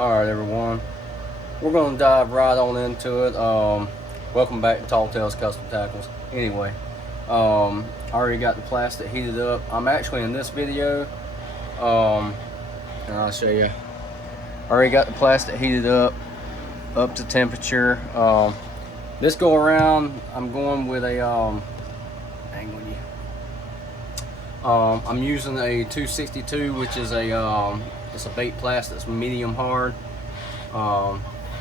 Alright everyone, we're going to dive right on into it. Welcome back to Tall Tales Custom Tackles. Anyway, I already got the plastic heated up. I'm actually in this video, and I'll show you. I already got the plastic heated up to temperature. This go around, I'm going with a, hang on you. I'm using a 262, which is a, it's a bait plastic. It's medium hard. Probably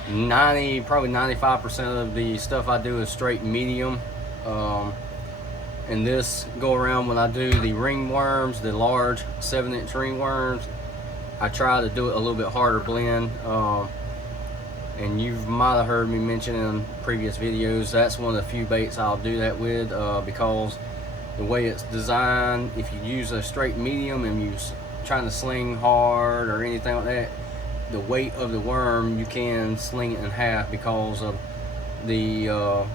95% of the stuff I do is straight medium. And this go around when I do the ringworms, the large 7-inch ringworms, I try to do it a little bit harder blend. And you might have heard me mention in previous videos, that's one of the few baits I'll do that with, because the way it's designed, if you use a straight medium and you're trying to sling hard or anything like that, the weight of the worm, you can sling it in half because of the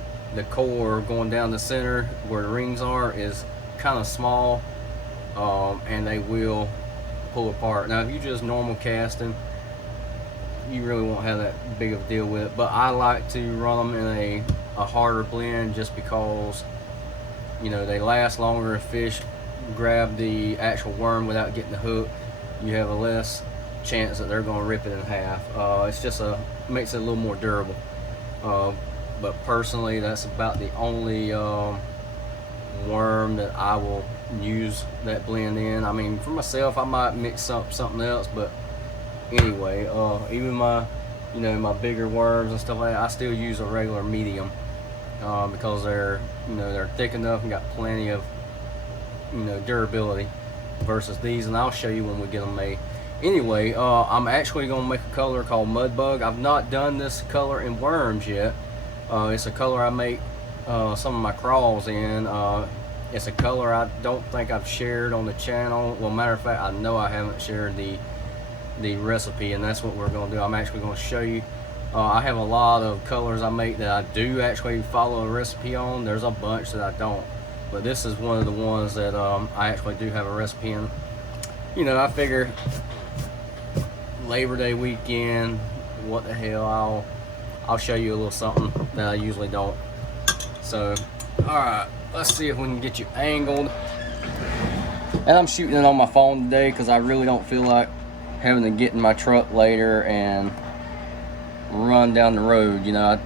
core going down the center where the rings are is kind of small, and they will pull apart. Now if you just normal casting, you really won't have that big of a deal with it, but I like to run them in a harder blend just because, you know, they last longer. If fish grab the actual worm without getting the hook, you have a less chance that they're going to rip it in half. It's just makes it a little more durable. But personally, that's about the only worm that I will use that blend in. I mean, for myself, I might mix up something else, but anyway, even my, you know, my bigger worms and stuff like that, I still use a regular medium, because they're, you know, they're thick enough and got plenty of, you know, durability versus these, and I'll show you when we get them made. Anyway, I'm actually going to make a color called Mudbug. I've not done this color in worms yet. It's a color I make some of my craws in. It's a color I don't think I've shared on the channel. Well, matter of fact, I know I haven't shared the recipe, and that's what we're going to do. I'm actually going to show you. I have a lot of colors I make that I do actually follow a recipe on. There's a bunch that I don't, but this is one of the ones that I actually do have a recipe in. You know, I figure Labor Day weekend, what the hell, I'll show you a little something that I usually don't. So, alright, let's see if we can get you angled. And I'm shooting it on my phone today because I really don't feel like having to get in my truck later and run down the road. You know, I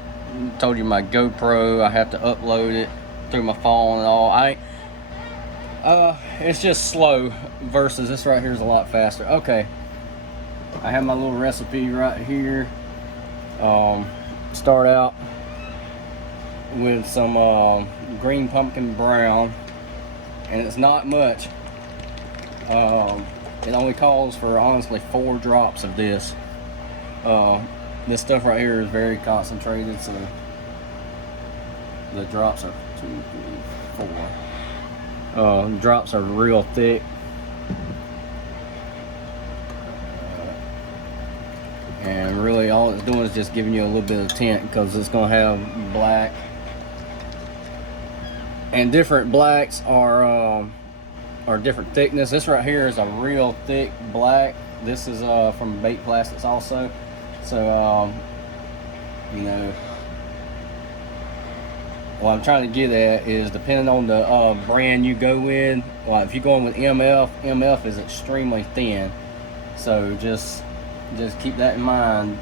told you my GoPro, I have to upload it through my phone and all. It's just slow versus this right here is a lot faster. Okay, I have my little recipe right here. Start out with some green pumpkin brown, and it's not much. It only calls for, honestly, 4 drops of this. This stuff right here is very concentrated, so the drops are 2, 3, 4. Drops are real thick. And really all it's doing is just giving you a little bit of tint, because it's going to have black. And different blacks are different thickness. This right here is a real thick black. This is from Bait Plastics also. So, you know, what I'm trying to get at is, depending on the brand you go with, like if you're going with MF is extremely thin. So just keep that in mind.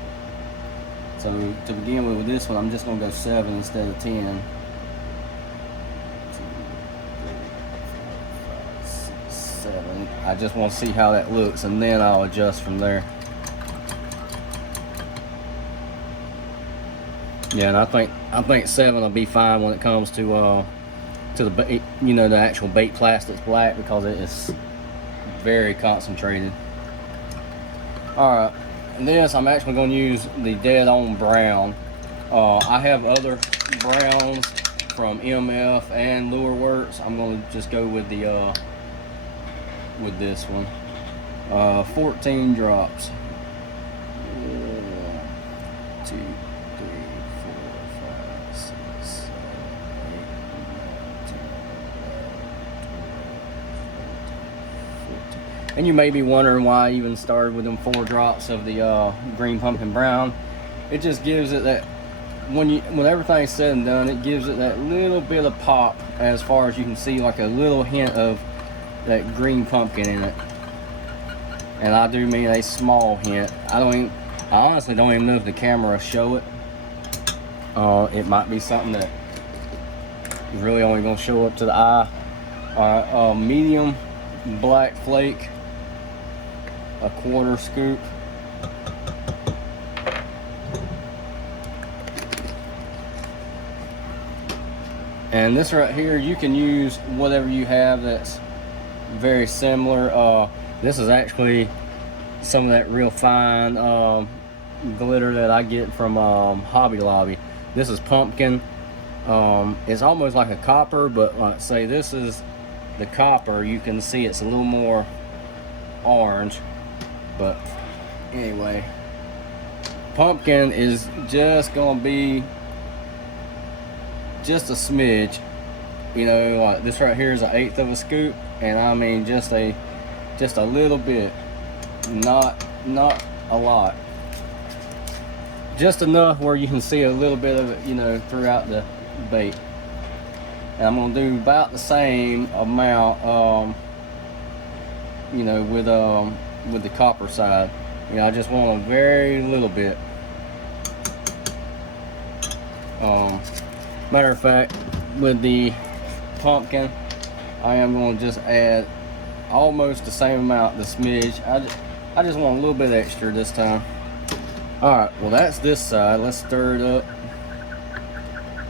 So to begin with this one, I'm just going to go 7 instead of 10. 2, 3, 4, 5, 6, 7. I just want to see how that looks, and then I'll adjust from there. Yeah, and I think 7 will be fine when it comes to the bait, you know, the actual bait plastics black, because it is very concentrated. Alright, and this I'm actually going to use the dead on brown. I have other browns from MF and Lure Works. I'm going to just go with the with this one. 14 drops. 1, 2, 3, 4, 5, 6, 7, 8, 9, 10, 11, 12, 13, 14. And you may be wondering why I even started with them 4 drops of the green pumpkin brown. It just gives it that, when everything's said and done, it gives it that little bit of pop, as far as you can see, like a little hint of that green pumpkin in it. And I do mean a small hint. I honestly don't even know if the camera will show it. It might be something that is really only going to show up to the eye. Alright, medium black flake, a 1/4 scoop. And this right here, you can use whatever you have that's very similar. This is actually some of that real fine glitter that I get from Hobby Lobby. This is pumpkin. It's almost like a copper, but like say this is the copper, you can see it's a little more orange. But anyway, pumpkin is just gonna be just a smidge, you know, like this right here is 1/8 of a scoop, and I mean just a little bit, not a lot, just enough where you can see a little bit of it, you know, throughout the bait. And I'm gonna do about the same amount, you know, with the copper side. You know, I just want a very little bit. Matter of fact, with the pumpkin, I am going to just add almost the same amount, the smidge. I just want a little bit extra this time. Alright, well that's this side. Let's stir it up.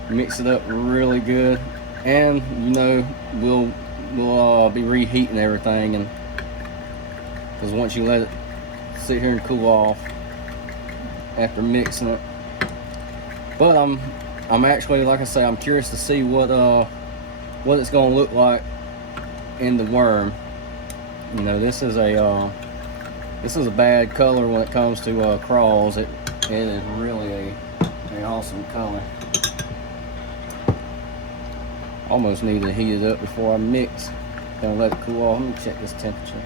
Mix it up really good. And, you know, we'll be reheating everything, and because once you let it sit here and cool off after mixing it. But I'm actually, like I say, I'm curious to see what it's gonna look like in the worm. You know, this is a bad color when it comes to craws. It is really an awesome color. Almost need to heat it up before I mix. Gonna let it cool off. Let me check this temperature.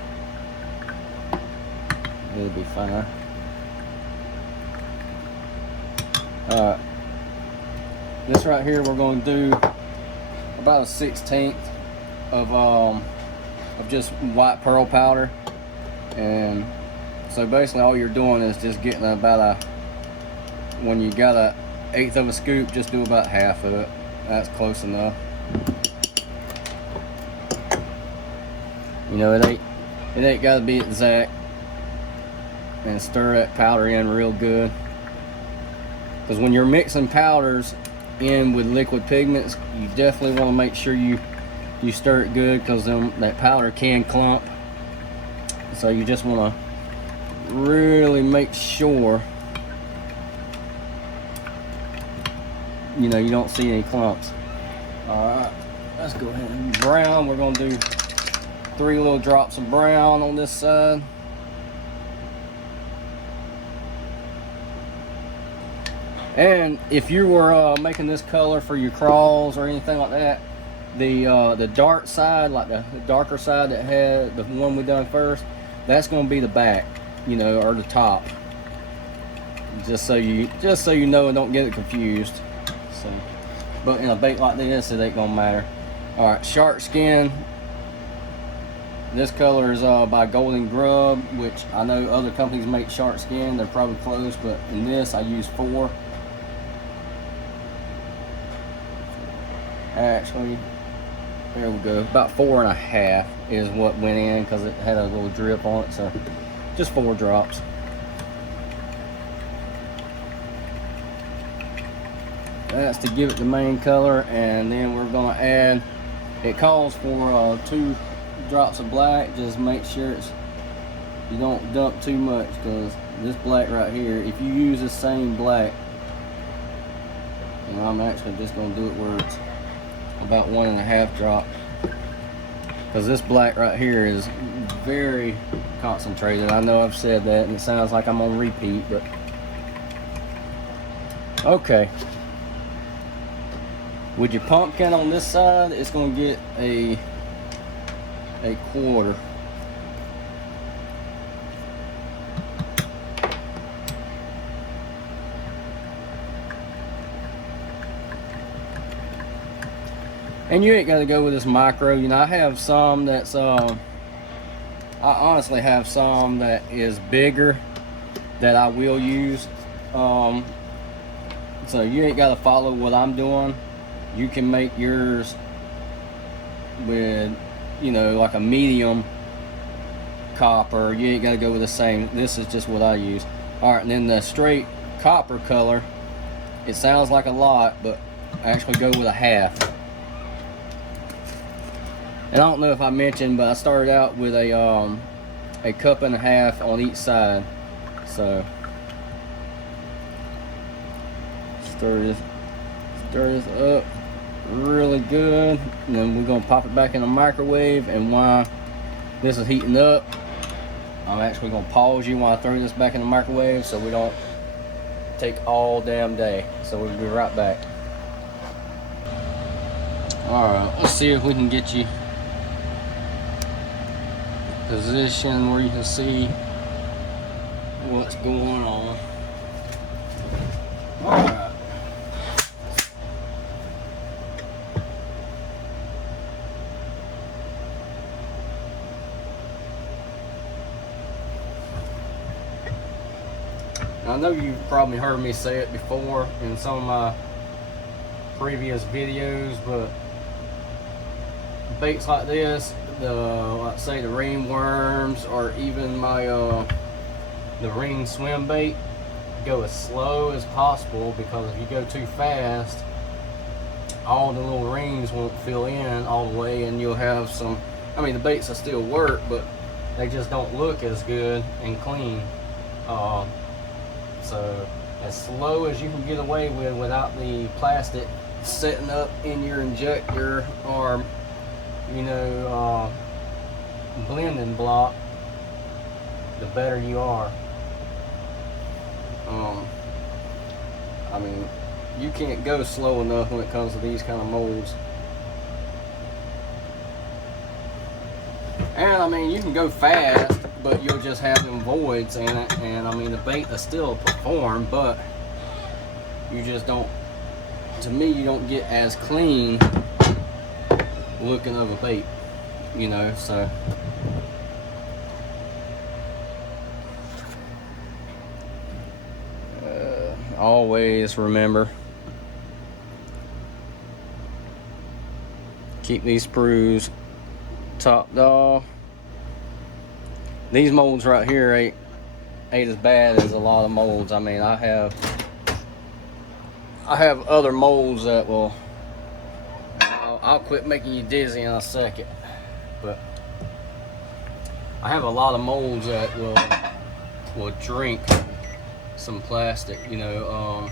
It'll be fine. Alright. This right here, we're going to do about a 1/16 of just white pearl powder. And so basically all you're doing is just getting about when you got a 1/8 of a scoop, just do about half of it. That's close enough. You know, it ain't got to be exact. And stir that powder in real good. Because when you're mixing powders in with liquid pigments, you definitely want to make sure you stir it good, because that powder can clump. So you just want to really make sure, you know, you don't see any clumps. Alright, let's go ahead and brown. We're going to do 3 little drops of brown on this side. And if you were making this color for your craws or anything like that, the dark side, like the darker side that had the one we done first, that's going to be the back, you know, or the top. Just so you know and don't get it confused. So, but in a bait like this, it ain't gonna matter. All right, shark skin. This color is by Golden Grub, which I know other companies make shark skin. They're probably close, but in this I use 4. Actually, there we go. About 4.5 is what went in, because it had a little drip on it. So just 4 drops. That's to give it the main color, and then we're gonna add. It calls for 2 drops of black. Just make sure you don't dump too much, because this black right here, if you use the same black, and I'm actually just gonna do it where it's about 1.5 drop, because this black right here is very concentrated. I know I've said that and it sounds like I'm on repeat, but okay. With your pumpkin on this side, it's going to get a 1/4. And you ain't got to go with this micro. You know, I have some that's I honestly have some that is bigger that I will use. So you ain't got to follow what I'm doing. You can make yours with, you know, like a medium copper. You ain't got to go with the same. This is just what I use. All right, and then the straight copper color, it sounds like a lot, but I actually go with a half. And I don't know if I mentioned, but I started out with a cup and a half on each side. So stir this up really good, and then we're gonna pop it back in the microwave. And while this is heating up, I'm actually gonna pause you while I throw this back in the microwave so we don't take all damn day. So we'll be right back. All right, let's see if we can get you position where you can see what's going on. All right. I know you've probably heard me say it before in some of my previous videos, but baits like this, like say the ringworms, or even my the ring swim bait, go as slow as possible, because if you go too fast, all the little rings won't fill in all the way, and you'll have some, I mean, the baits will still work, but they just don't look as good and clean. So as slow as you can get away with without the plastic setting up in your injector or, you know, blending block, the better you are. I mean, you can't go slow enough when it comes to these kind of molds. And I mean, you can go fast, but you'll just have them voids in it, and I mean, the bait will still perform, but you just don't, to me, you don't get as clean looking of a bait, you know. So always remember, keep these sprues topped off. These molds right here ain't as bad as a lot of molds. I mean, I have other molds that will, I'll quit making you dizzy in a second, but I have a lot of molds that will drink some plastic, you know.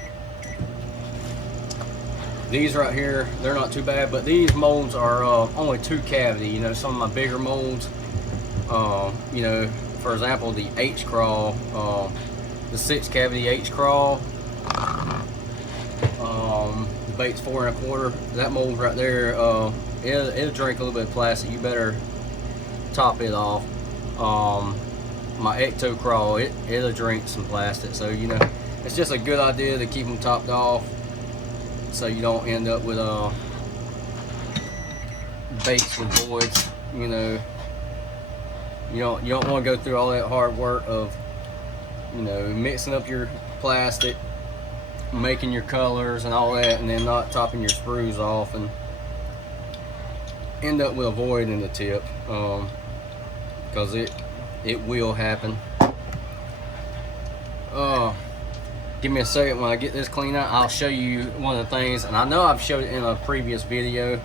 These right here, they're not too bad, but these molds are only 2 cavity. You know, some of my bigger molds, you know, for example, the H crawl, the 6 cavity H crawl, the bait's 4 1/4. That mold right there, it'll drink a little bit of plastic. You better top it off. My ecto crawl, it'll drink some plastic. So, you know, it's just a good idea to keep them topped off, so you don't end up with baits with voids. You know, you don't want to go through all that hard work of, you know, mixing up your plastic, making your colors and all that, and then not topping your sprues off and end up with a void in the tip, because it will happen. Give me a second. When I get this cleaned out, I'll show you one of the things, and I know I've showed it in a previous video,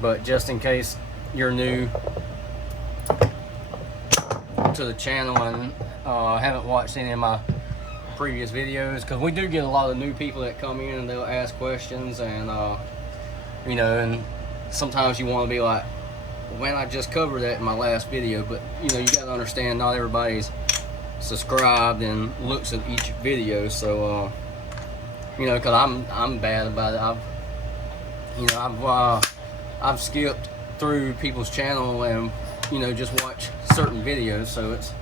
but just in case you're new to the channel and haven't watched any of my previous videos, because we do get a lot of new people that come in and they'll ask questions, and you know, and sometimes you want to be like, when I just covered that in my last video, but you know, you got to understand, not everybody's subscribed and looks at each video. So you know, because I'm bad about it. I've skipped through people's channel and, you know, just watch certain videos, so it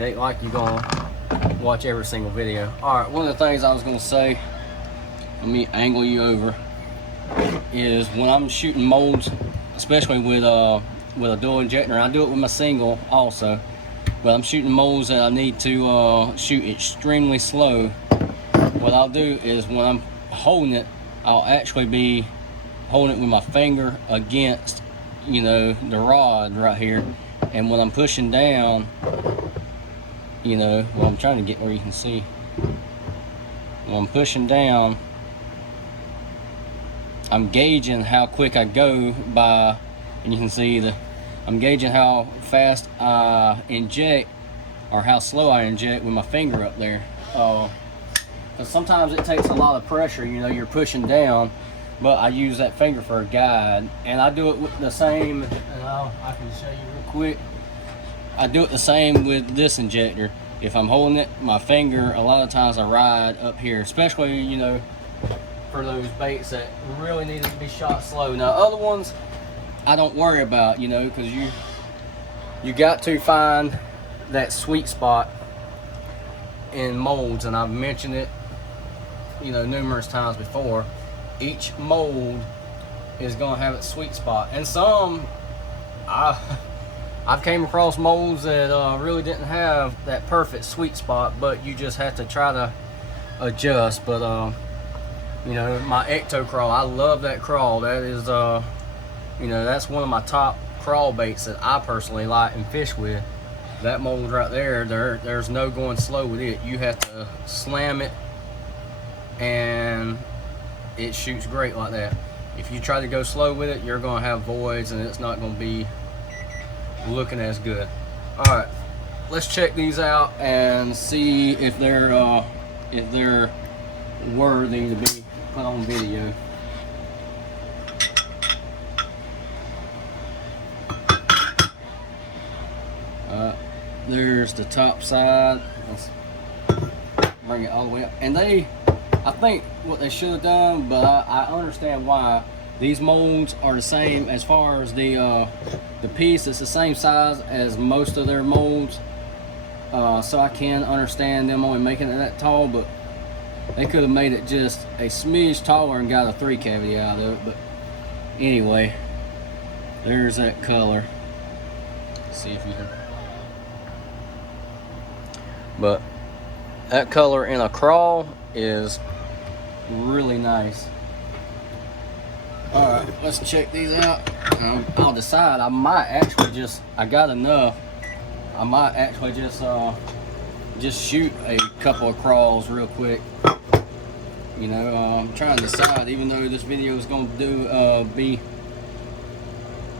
ain't like you're gonna watch every single video. All right, one of the things I was gonna say, let me angle you over. is when I'm shooting molds, especially with a dual injector. I do it with my single also, but I'm shooting molds that I need to shoot extremely slow. What I'll do is when I'm holding it, I'll actually be holding it with my finger against, you know, the rod right here, and when I'm pushing down, you know, well, I'm trying to get where you can see. When I'm pushing down, I'm gauging how quick I go by, and you can see I'm gauging how fast I inject or how slow I inject with my finger up there. Because sometimes it takes a lot of pressure, you know, you're pushing down, but I use that finger for a guide. And I do it with the same, and I can show you real quick. I do it the same with this injector. If I'm holding it, my finger, a lot of times I ride up here, especially, you know, for those baits that really need to be shot slow. Now, other ones, I don't worry about, you know, because you got to find that sweet spot in molds, and I've mentioned it, you know, numerous times before. Each mold is gonna have its sweet spot, and some I've came across molds that really didn't have that perfect sweet spot, but you just have to try to adjust. But you know, my ecto crawl, I love that crawl. That is you know, that's one of my top crawl baits that I personally like and fish with. That mold right there, there's no going slow with it. You have to slam it and it shoots great like that. If you try to go slow with it, you're gonna have voids and it's not gonna be looking as good. All right, let's check these out and see if they're worthy to be put on video. There's the top side. Let's bring it all the way up. And I think what they should have done, but I understand why. These molds are the same as far as the piece. It's the same size as most of their molds, so I can understand them only making it that tall. But they could have made it just a smidge taller and got a 3 cavity out of it. But anyway, there's that color. Let's see if you can. But that color in a crawl is really nice. Alright, let's check these out. I'll decide. I might actually I got enough. I might actually just shoot a couple of crawls real quick. You know, I'm trying to decide, even though this video is going to be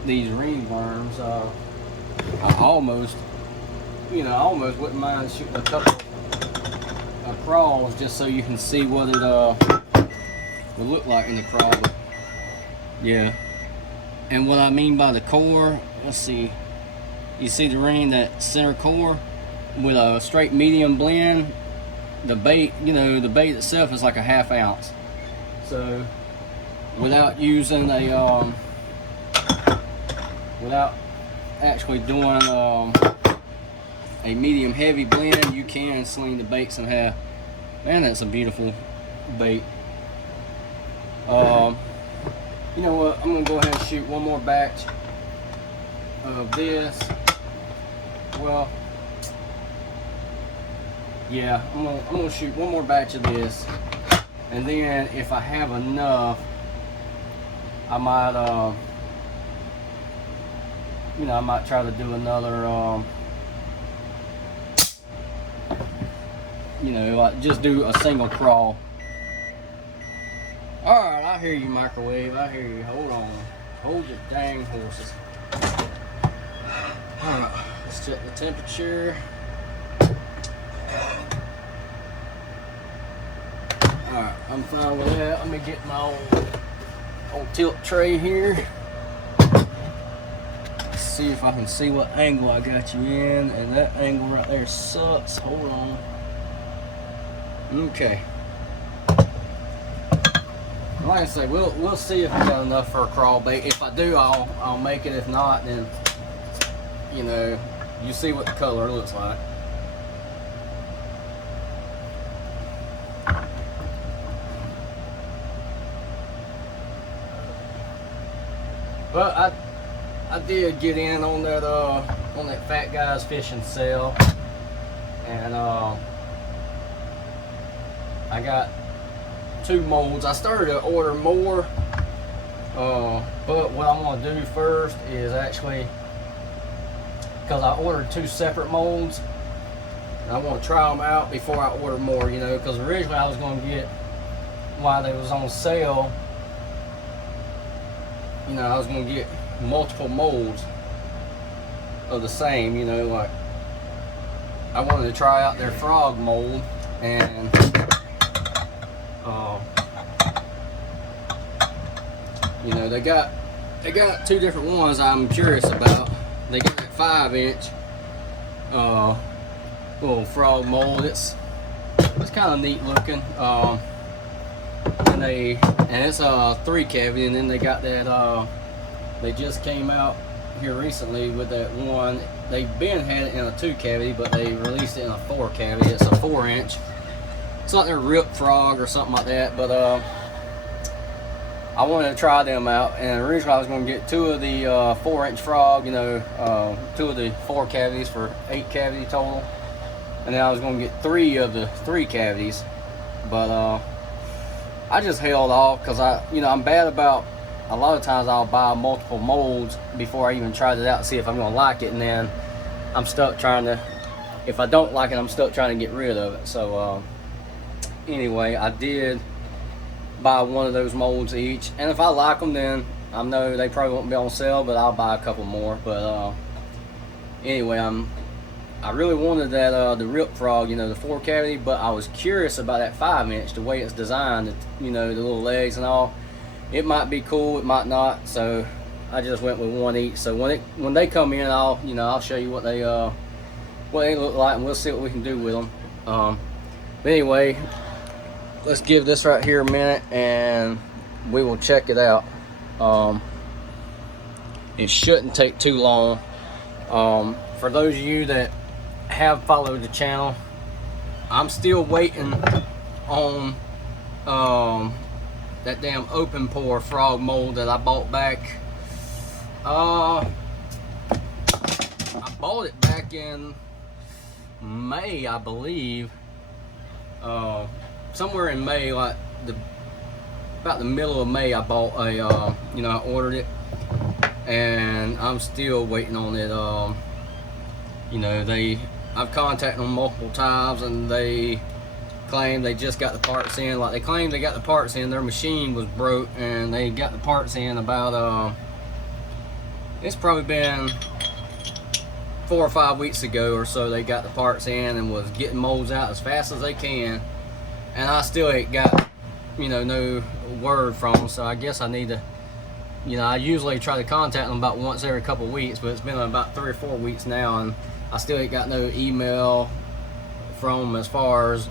these ringworms, I almost wouldn't mind shooting a couple of crawls just so you can see what it would look like in the crawl. But yeah, and what I mean by the core, let's see, you see the ring, that center core with a straight medium blend. The bait, you know, the bait itself is like a 1/2 ounce. So without using a without actually doing a medium heavy blend, you can sling the baits in half. Man, that's a beautiful bait. You know what, I'm gonna go ahead and shoot one more batch of this. Well, yeah, I'm gonna shoot one more batch of this, and then if I have enough, I might you know, I might try to do another you know, like just do a single crawl. Alright, I hear you, microwave. I hear you. Hold on. Hold your dang horses. Alright, let's check the temperature. Alright, I'm fine with that. Let me get my old tilt tray here. Let's see if I can see what angle I got you in. And that angle right there sucks. Hold on. Okay. Like I say, we'll see if I got enough for a crawl bait. If I do, I'll make it. If not, then, you know, you see what the color looks like. But I did get in on that fat guy's fishing sale, and I got 2 molds. I started to order more, but what I'm going to do first is actually, because I ordered 2 separate molds, and I want to try them out before I order more, you know, because originally I was going to get, while they was on sale, you know, I was going to get multiple molds of the same, you know, like I wanted to try out their frog mold, and you know, they got 2 different ones I'm curious about. They got that 5-inch little frog mold. It's kind of neat looking, and it's a 3 cavity, and then they got that they just came out here recently with that one. They've been had it in a 2 cavity, but they released it in a 4 cavity. It's a 4-inch. It's like their Rip Frog or something like that, but I wanted to try them out, and originally I was going to get 2 of the 4-inch frog, you know, 2 of the 4 cavities for 8 cavity total, and then I was going to get 3 of the 3 cavities, but I just held off because I'm bad about, a lot of times I'll buy multiple molds before I even tried it out to see if I'm going to like it, and then I'm stuck trying to, if I don't like it, I'm stuck trying to get rid of it. So anyway, I did buy 1 of those molds each, and if I like them, then I know they probably won't be on sale, but I'll buy a couple more. But anyway, I really wanted that the Rip Frog, you know, the 4 cavity, but I was curious about that 5-inch, the way it's designed, you know, the little legs and all. It might be cool, it might not, so I just went with 1 each. So when they come in, I'll show you what they look like, and we'll see what we can do with them. But anyway, let's give this right here a minute, and we will check it out. It shouldn't take too long. For those of you that have followed the channel, I'm still waiting on that damn open pore frog mold that I bought back. I bought it back in May, I believe. Somewhere in May, like about the middle of May, I bought a, I ordered it, and I'm still waiting on it. I've contacted them multiple times, and they claim they just got the parts in. Like, they claim they got the parts in, their machine was broke, and they got the parts in about, it's probably been 4 or 5 weeks ago or so. They got the parts in and was getting molds out as fast as they can, and I still ain't got, no word from them. So I guess I need to, I usually try to contact them about once every couple of weeks, but it's been about 3 or 4 weeks now, and I still ain't got no email from them as far as,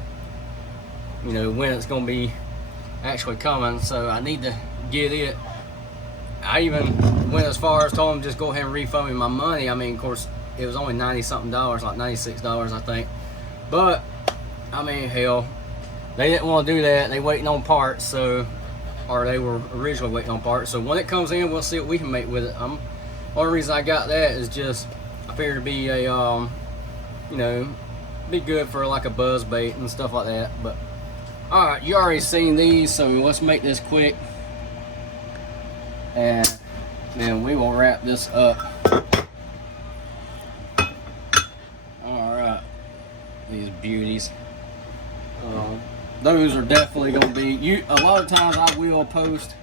when it's going to be actually coming. So I need to get it. I even went as far as told them just go ahead and refund me my money. I mean, of course, it was only $90-something, like $96, I think. But, I mean, hell, they didn't want to do that. They waiting on parts, or they were originally waiting on parts. So when it comes in, we'll see what we can make with it. Only reason I got that is just, I figured it'd be a, be good for like a buzz bait and stuff like that. But, alright, you already seen these, so let's make this quick, and then we will wrap this up. Alright, these beauties. Those are definitely going to be, a lot of times I will post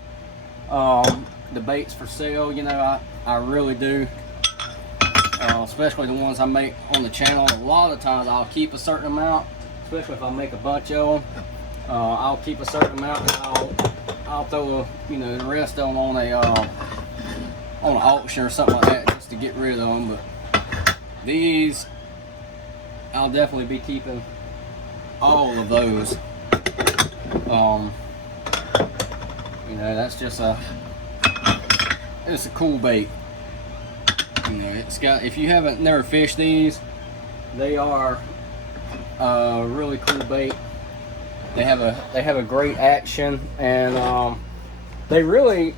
the baits for sale, I really do. Especially the ones I make on the channel. A lot of times I'll keep a certain amount, especially if I make a bunch of them. I'll keep a certain amount, and I'll throw the rest of them on an auction or something like that, just to get rid of them. But these, I'll definitely be keeping all of those. That's just it's a cool bait. It's got, if you haven't never fished these, they are a really cool bait. They have a great action, and they really,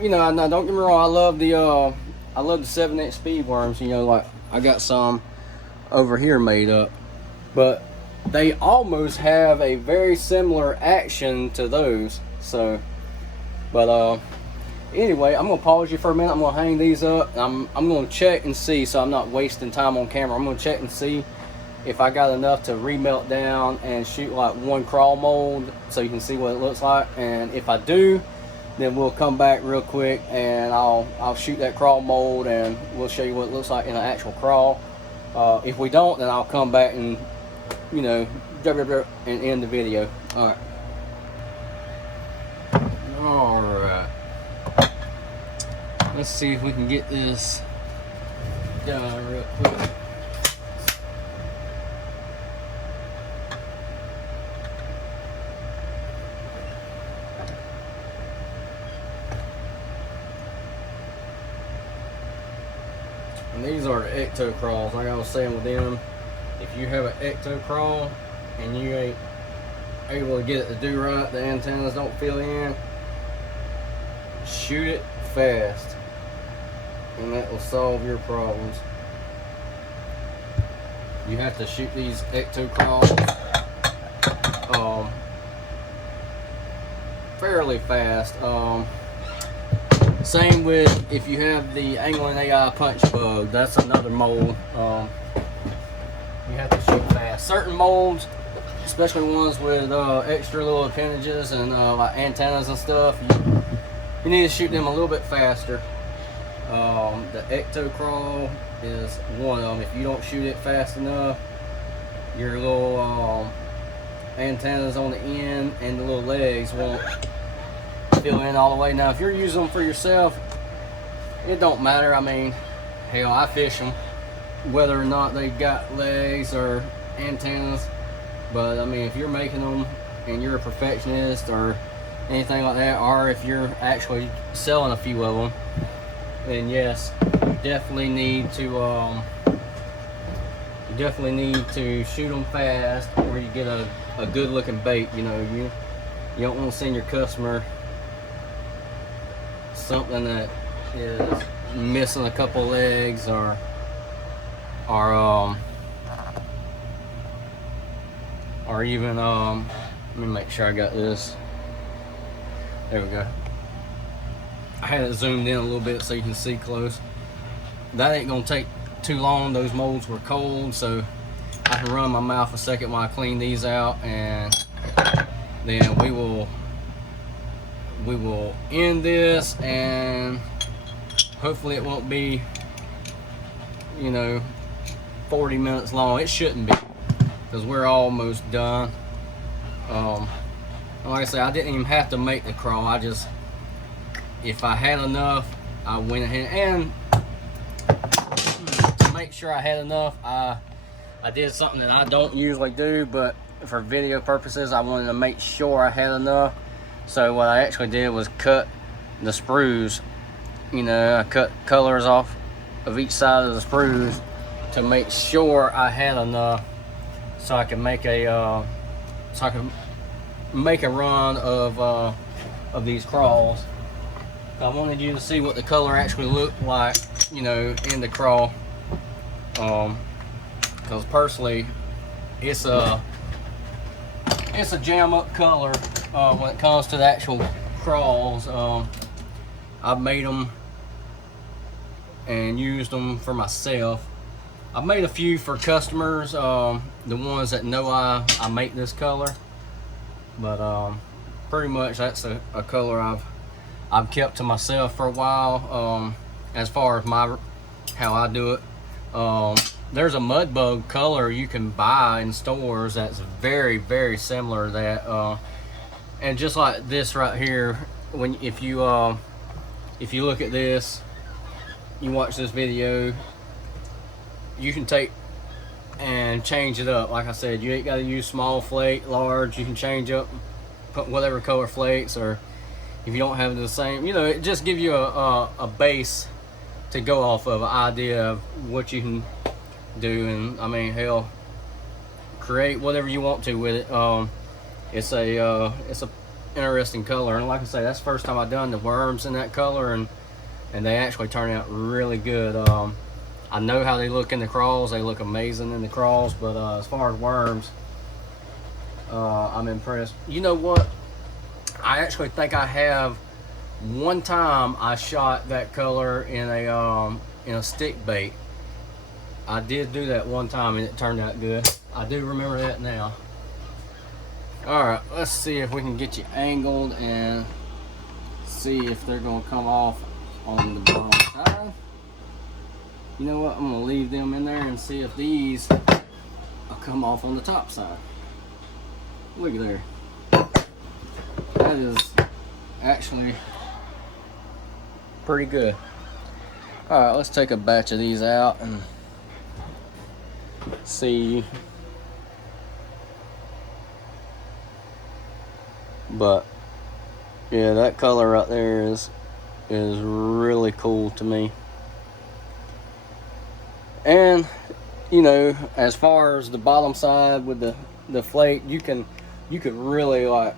you know, now don't get me wrong, I love the 7-inch speed worms. You know, like I got some over here made up, but they almost have a very similar action to those. So, but anyway, I'm gonna pause you for a minute. I'm gonna hang these up. I'm gonna check and see, so I'm not wasting time on camera. I'm gonna check and see if I got enough to remelt down and shoot like one crawl mold, so you can see what it looks like. And if I do, then we'll come back real quick and I'll shoot that crawl mold and we'll show you what it looks like in an actual crawl. If we don't, then I'll come back and, you know, and end the video. Alright. Alright. Let's see if we can get this done real quick. And these are the ecto craws. Like I was saying with them, if you have an ecto crawl and you ain't able to get it to do right, the antennas don't fill in, shoot it fast and that will solve your problems. You have to shoot these ecto craws fairly fast. Same with if you have the angling AI punch bug, that's another mold. You have to shoot fast. Certain molds, especially ones with extra little appendages and like antennas and stuff, you need to shoot them a little bit faster. The ecto crawl is one of them. If you don't shoot it fast enough, your little antennas on the end and the little legs won't fill in all the way. Now if you're using them for yourself, it don't matter. I mean, hell, I fish them whether or not they got legs or antennas. But I mean, if you're making them and you're a perfectionist or anything like that, or if you're actually selling a few of them, then yes, you definitely need to shoot them fast, or you get a good looking bait. You know, you don't want to send your customer something that is missing a couple legs or even let me make sure I got this. There we go. I had it zoomed in a little bit so you can see close. That ain't gonna take too long. Those molds were cold, so I can run my mouth a second while I clean these out, and then we will end this, and hopefully it won't be, you know, 40 minutes long. It shouldn't be, because we're almost done. Like I said, I didn't even have to make the crawl. I just, if I had enough, I went ahead, and to make sure I had enough, I did something that I don't usually do, but for video purposes, I wanted to make sure I had enough. So what I actually did was cut the sprues. You know, I cut colors off of each side of the sprues to make sure I had enough, so I can make a run of these crawls. I wanted you to see what the color actually looked like, you know, in the crawl. Because personally, it's a jam up color when it comes to the actual crawls. I've made them and used them for myself. I've made a few for customers, the ones that know I make this color, but pretty much that's a color I've kept to myself for a while. As far as how I do it, there's a Mudbug color you can buy in stores that's very, very similar to that, and just like this right here, if you look at this, you watch this video, you can take and change it up. Like I said, you ain't got to use small flake, large. You can change up, put whatever color flakes, or if you don't have the same, you know, it just gives you a base to go off of, an idea of what you can do. And I mean, hell, create whatever you want to with it. It's a interesting color. And like I say, that's the first time I've done the worms in that color, and they actually turn out really good. I know how they look in the craws. They look amazing in the craws, but as far as worms, I'm impressed. You know what? I actually think I have one time I shot that color in a stick bait. I did do that one time and it turned out good. I do remember that now. Alright, let's see if we can get you angled and see if they're going to come off on the bottom side. You know what? I'm going to leave them in there and see if these will come off on the top side. Look at there. That is actually pretty good. Alright, let's take a batch of these out and see. But yeah, that color right there is really cool to me. And you know, as far as the bottom side with the flake, you could really like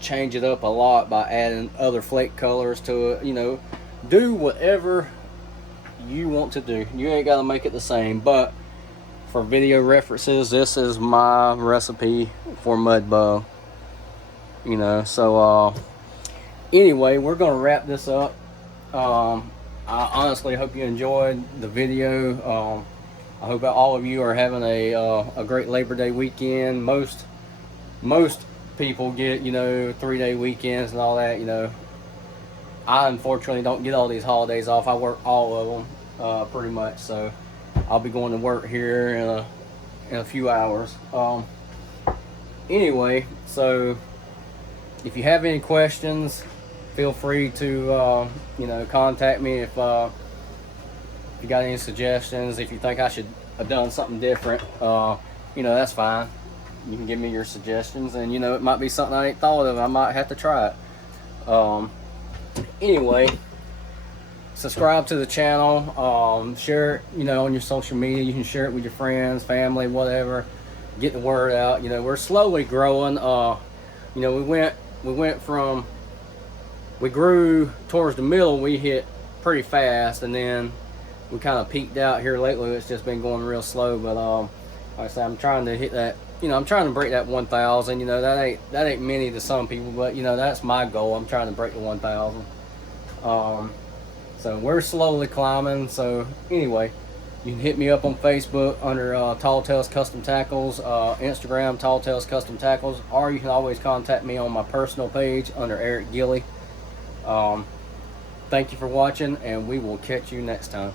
change it up a lot by adding other flake colors to it. You know, do whatever you want to do. You ain't got to make it the same, but for video references, this is my recipe for Mudbug. You know, so anyway, we're gonna wrap this up. I honestly hope you enjoyed the video. I hope all of you are having a great Labor Day weekend. Most people get, you know, 3-day weekends and all that. You know, I unfortunately don't get all these holidays off. I work all of them pretty much, so I'll be going to work here in a few hours. Anyway, so if you have any questions, feel free to you know, contact me. If you got any suggestions, if you think I should have done something different, you know, that's fine. You can give me your suggestions, and you know, it might be something I ain't thought of. I might have to try it. Anyway, subscribe to the channel. Share it, you know, on your social media. You can share it with your friends, family, whatever. Get the word out. You know, we're slowly growing. You know, we grew towards the middle. We hit pretty fast, and then we kind of peaked out here lately. It's just been going real slow, but like I said, I'm trying to hit that. You know, I'm trying to break that 1,000. You know, that ain't many to some people, but you know, that's my goal. I'm trying to break the 1,000. So we're slowly climbing. So anyway, you can hit me up on Facebook under Tall Tales Custom Tackles, Instagram Tall Tales Custom Tackles, or you can always contact me on my personal page under Eric Gilly. Thank you for watching, and we will catch you next time.